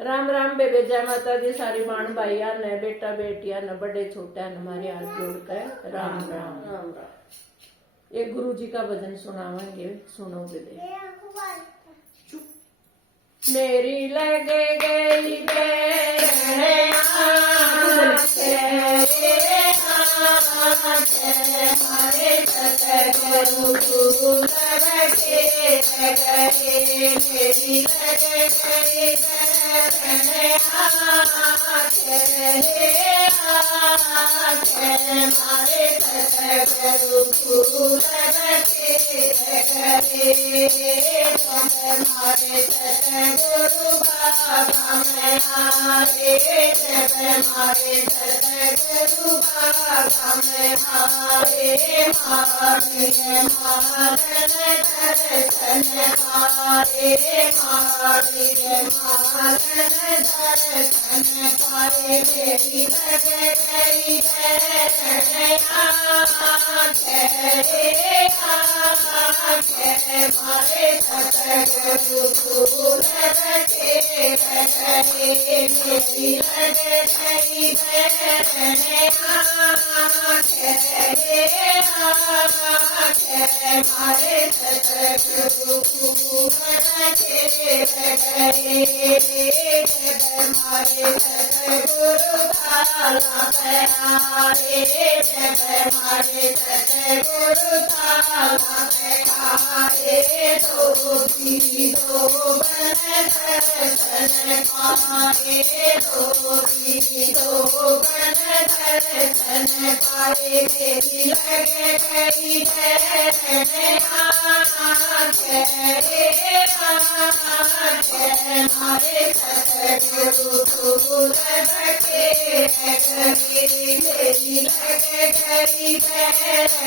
राम राम बेबे, जय माता दी। सारी बाण भाइया ने, बेटा बेटिया ने, बड़े छोटे ने, हमारे हाथ जोड़ कर राम राम राम राम। एक गुरु जी का भजन सुनावेंगे, सुनो बेबे। मेरी लगे गई हमारे सतगुरु फूल रखे गए। मेरी लगे गई हमारे सतगुरु फूल रखे गए। हमारे सतगुरु बाबा में आए, जब हमारे सतगुरु बाबा में आए। मारिए मारन दर्शन पाए, मारिए मारन दर्शन पाए। मेरी लग गई हमारे सतगुरु फूल रखे गए। मेरी लग गई हमारे सतगुरु फूल रखे गए। हमारे सतगुरु ताला पे आए, जब हमारे सतगुरु ताला पे आए। दो भी दो बन दर्शन पाए, दो भी दो बन दर्शन पाए। मेरी लग गई हमारे सतगुरु फूल रखे गए। मेरी लग गई हमारे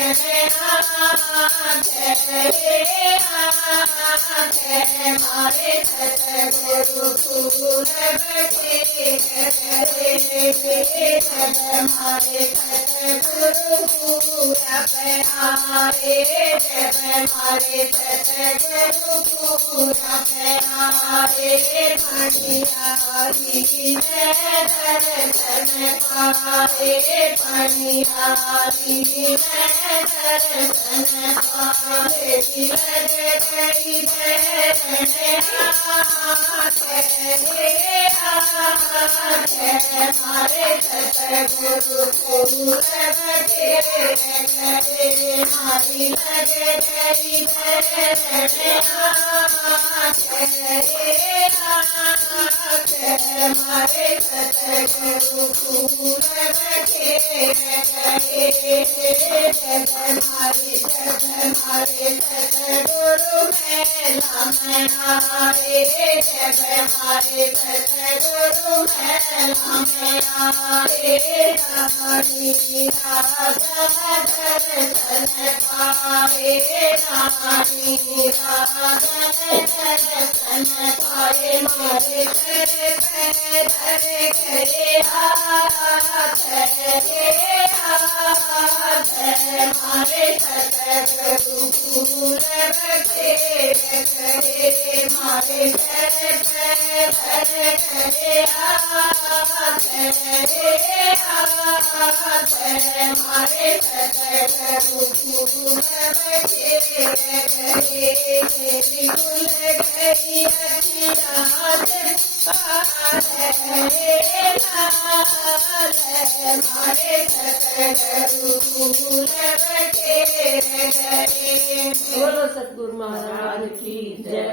सतगुरु फूल रखे गए। हमारे सतगुरु पूरा पे आए, जब हमारे सतगुरु पूरा पे आए। पनियारी में दर्शन पाए, पनियारी में दर्शन पाए। लग गई हमारे सतगुरु फूल रखे गए। हमारी लग गई हमारे सतगुरु फूल रखे गए। हमारे सतगुरु मेला में आए, जब हमारे सतगुरु मेला में आए। रानी राधा दर्शन पाए, रानी राधा दर्शन पाए। मारे धर गए हाथ हमारे सतगुरु फूल रखे गए। मारे धर गए हाथ हमारे सतगुरु फूल रखे गए। मेरी खुल गई हमारे सतगुरु फूल रखे गए। बोलो सतगुरु महाराज की जय।